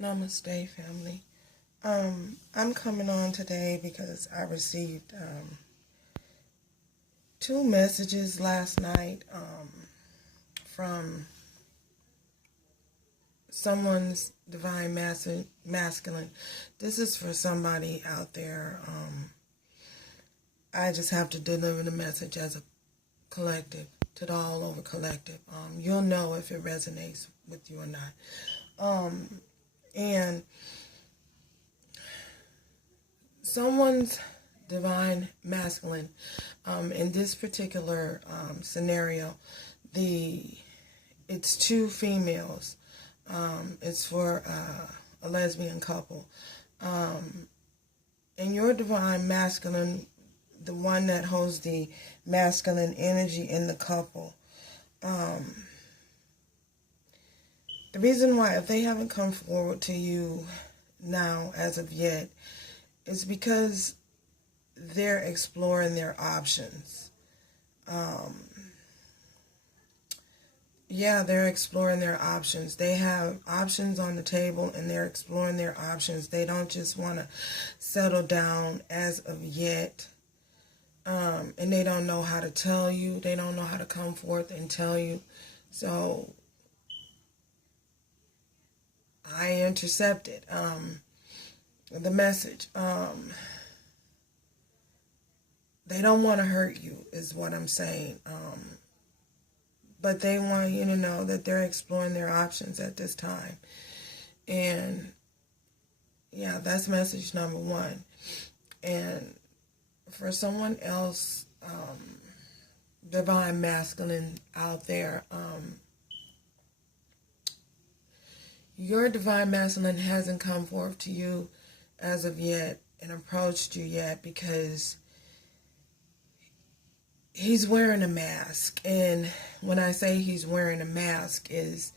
Namaste, family. I'm coming on today because I received two messages last night from someone's divine masculine. This is for somebody out there. I just have to deliver the message as a collective, to the all over collective. You'll know if it resonates with you or not. And someone's divine masculine, in this particular scenario, it's two females. It's for a lesbian couple. And your divine masculine, the one that holds the masculine energy in the couple, the reason why, if they haven't come forward to you now as of yet, is because they're exploring their options. They're exploring their options. They have options on the table and they're exploring their options. They don't just want to settle down as of yet. And they don't know how to tell you. They don't know how to come forth and tell you. So I intercepted the message. They don't want to hurt you, is what I'm saying. But they want you to know that they're exploring their options at this time. And yeah, that's message number one. And for someone else, divine masculine out there, your divine masculine hasn't come forth to you as of yet and approached you yet because he's wearing a mask. And when I say he's wearing a mask, is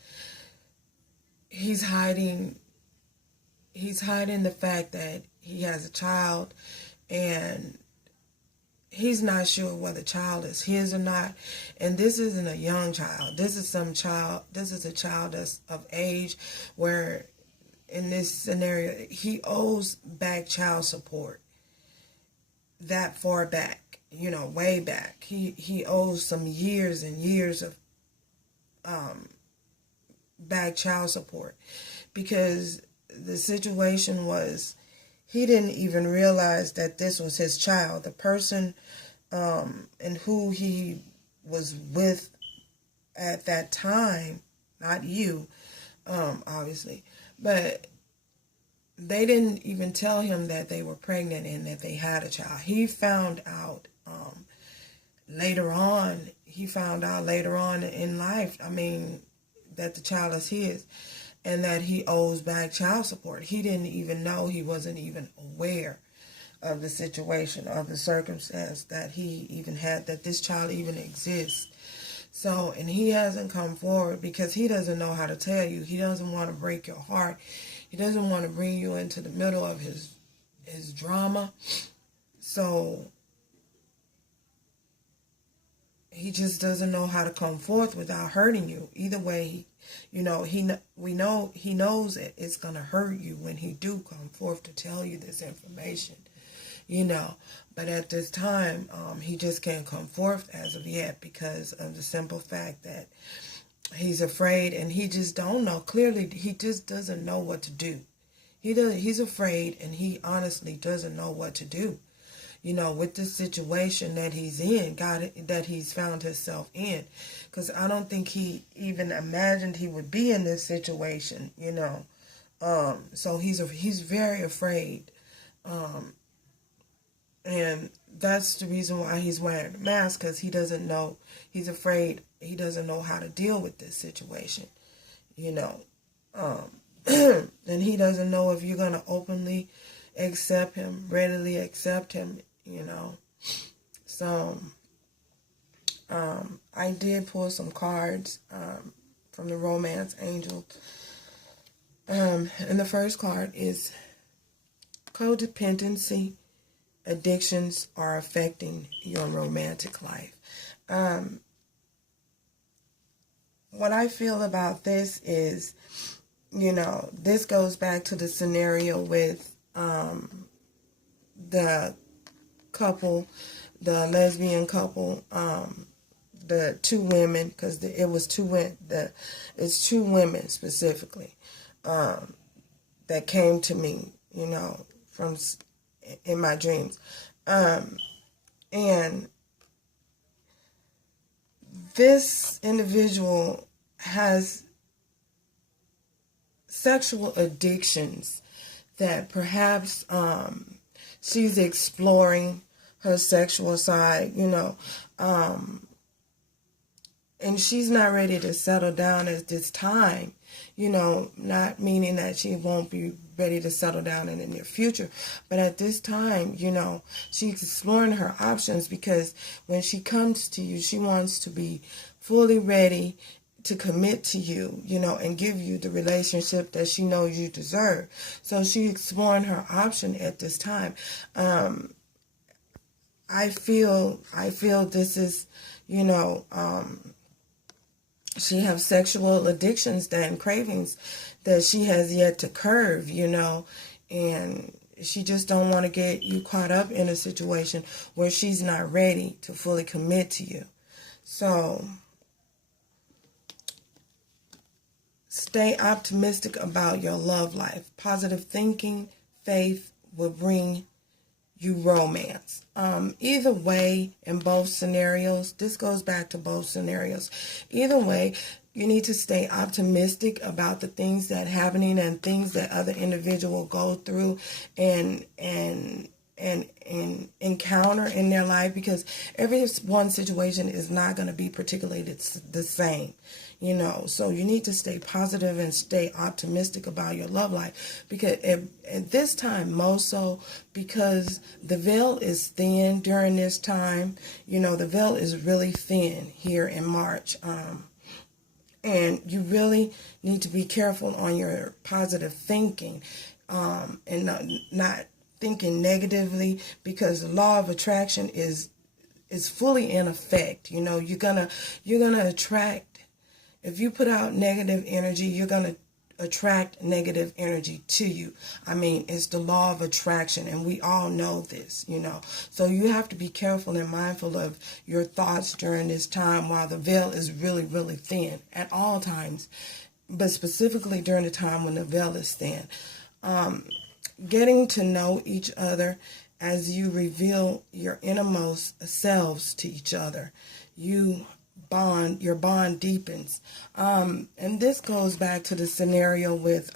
he's hiding the fact that he has a child, and he's not sure whether the child is his or not. And this isn't a young child. This is a child that's of age, where in this scenario he owes back child support that far back, way back. He owes some years and years of back child support, because the situation was he didn't even realize that this was his child. The person and who he was with at that time, not you, obviously, but they didn't even tell him that they were pregnant and that they had a child. He found out later on. He found out later on in life, that the child is his and that he owes back child support. He didn't even know. He wasn't even aware of the situation, of the circumstance that he even had, that this child even exists. So, and he hasn't come forward because he doesn't know how to tell you. He doesn't want to break your heart. He doesn't want to bring you into the middle of his drama. So he just doesn't know how to come forth without hurting you. Either way, he knows it's going to hurt you when he do come forth to tell you this information, But at this time, he just can't come forth as of yet because of the simple fact that he's afraid, and he just don't know. Clearly, he just doesn't know what to do. He's afraid, and he honestly doesn't know what to do. With this situation that he's in, that he's found himself in. Because I don't think he even imagined he would be in this situation, So he's very afraid. And that's the reason why he's wearing a mask, because he doesn't know. He's afraid. He doesn't know how to deal with this situation, And he doesn't know if you're going to openly accept him, readily accept him, So I did pull some cards from the Romance Angel. And the first card is codependency. Addictions are affecting your romantic life. What I feel about this is this goes back to the scenario with the couple, the lesbian couple, the two women, because it was it's two women specifically that came to me, from in my dreams, and this individual has sexual addictions that perhaps she's exploring her sexual side, and she's not ready to settle down at this time, not meaning that she won't be ready to settle down in the near future. But at this time, she's exploring her options, because when she comes to you, she wants to be fully ready to commit to you, and give you the relationship that she knows you deserve. So she's exploring her option at this time. I feel this is, she has sexual addictions and cravings that she has yet to curb, and she just don't want to get you caught up in a situation where she's not ready to fully commit to you. So stay optimistic about your love life. Positive thinking, faith will bring you romance. Either way, in both scenarios, this goes back to both scenarios. Either way, you need to stay optimistic about the things that are happening and things that other individuals go through and encounter in their life, because every one situation is not going to be particularly the same. So you need to stay positive and stay optimistic about your love life, because at this time, most so, because the veil is thin during this time. The veil is really thin here in March. And you really need to be careful on your positive thinking, and not thinking negatively, because the law of attraction is fully in effect. You're gonna attract. If you put out negative energy, you're going to attract negative energy to you. It's the law of attraction, and we all know this, So you have to be careful and mindful of your thoughts during this time while the veil is really, really thin at all times, but specifically during the time when the veil is thin. Getting to know each other as you reveal your innermost selves to each other. Your bond deepens. And this goes back to the scenario with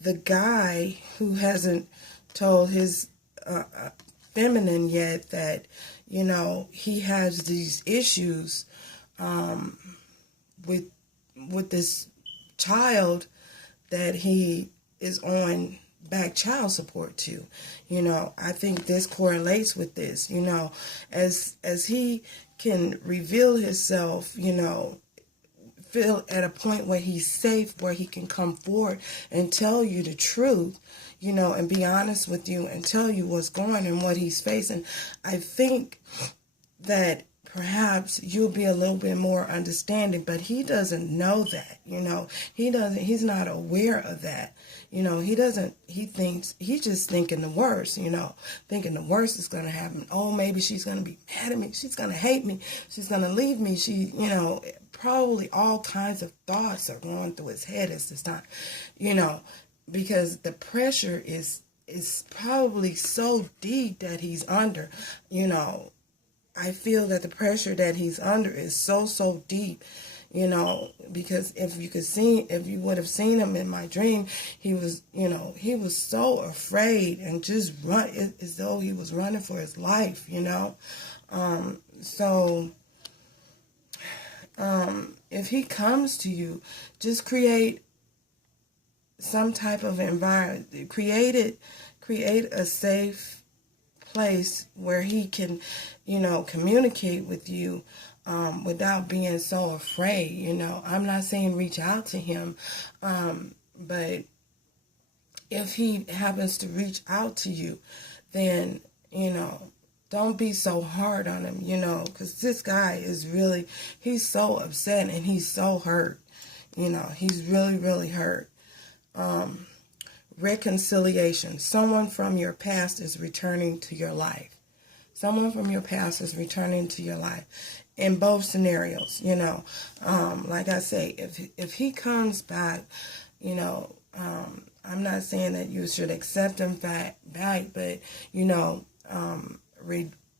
the guy who hasn't told his feminine yet that, he has these issues with this child that he is on back child support to. I think this correlates with this, as he can reveal himself, feel at a point where he's safe, where he can come forward and tell you the truth, and be honest with you and tell you what's going on and what he's facing. I think that perhaps you'll be a little bit more understanding, but he doesn't know that, he's not aware of that. He's just thinking the worst, thinking the worst is going to happen. Oh, maybe she's going to be mad at me. She's going to hate me. She's going to leave me. Probably all kinds of thoughts are going through his head at this time, because the pressure is probably so deep that he's under, I feel that the pressure that he's under is so deep, because if you would have seen him in my dream, he was so afraid and just run as though he was running for his life, if he comes to you, just create some type of environment, create a safe place where he can, communicate with you without being so afraid. I'm not saying reach out to him, but if he happens to reach out to you, then, don't be so hard on him, you know, because this guy is really, he's so upset and he's so hurt. You know, he's really, really hurt. Reconciliation. Someone from your past is returning to your life. Someone from your past is returning to your life. In both scenarios, you know, like I say, if he comes back, you know, I'm not saying that you should accept him back, but, you know,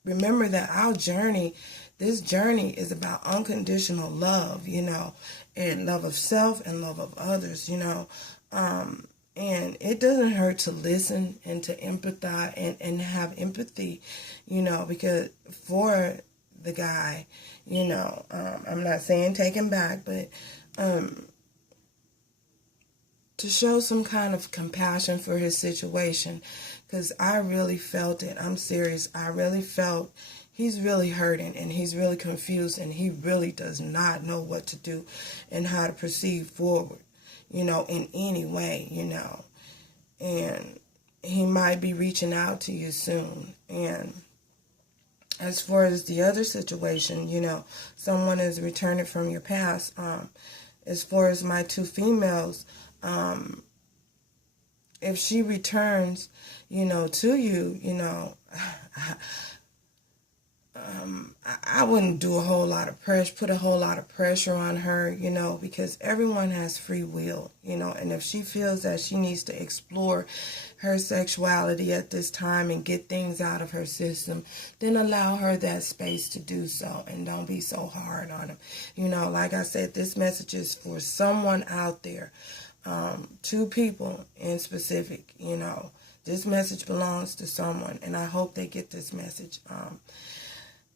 remember that our journey, this journey is about unconditional love, you know, and love of self and love of others, you know, and it doesn't hurt to listen and to empathize and have empathy, you know, because for the guy, you know, I'm not saying take him back, but to show some kind of compassion for his situation, because I really felt it. I'm serious. I really felt he's really hurting and he's really confused and he really does not know what to do and how to proceed forward, you know, in any way, you know, and he might be reaching out to you soon. And as far as the other situation, you know, someone is returning from your past. As far as my two females, if she returns, you know, to you, you know, I wouldn't do a whole lot of pressure, put a whole lot of pressure on her, you know, because everyone has free will, you know, and if she feels that she needs to explore her sexuality at this time and get things out of her system, then allow her that space to do so and don't be so hard on him. You know, like I said, this message is for someone out there, two people in specific, you know. This message belongs to someone, and I hope they get this message.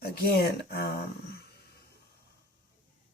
Again,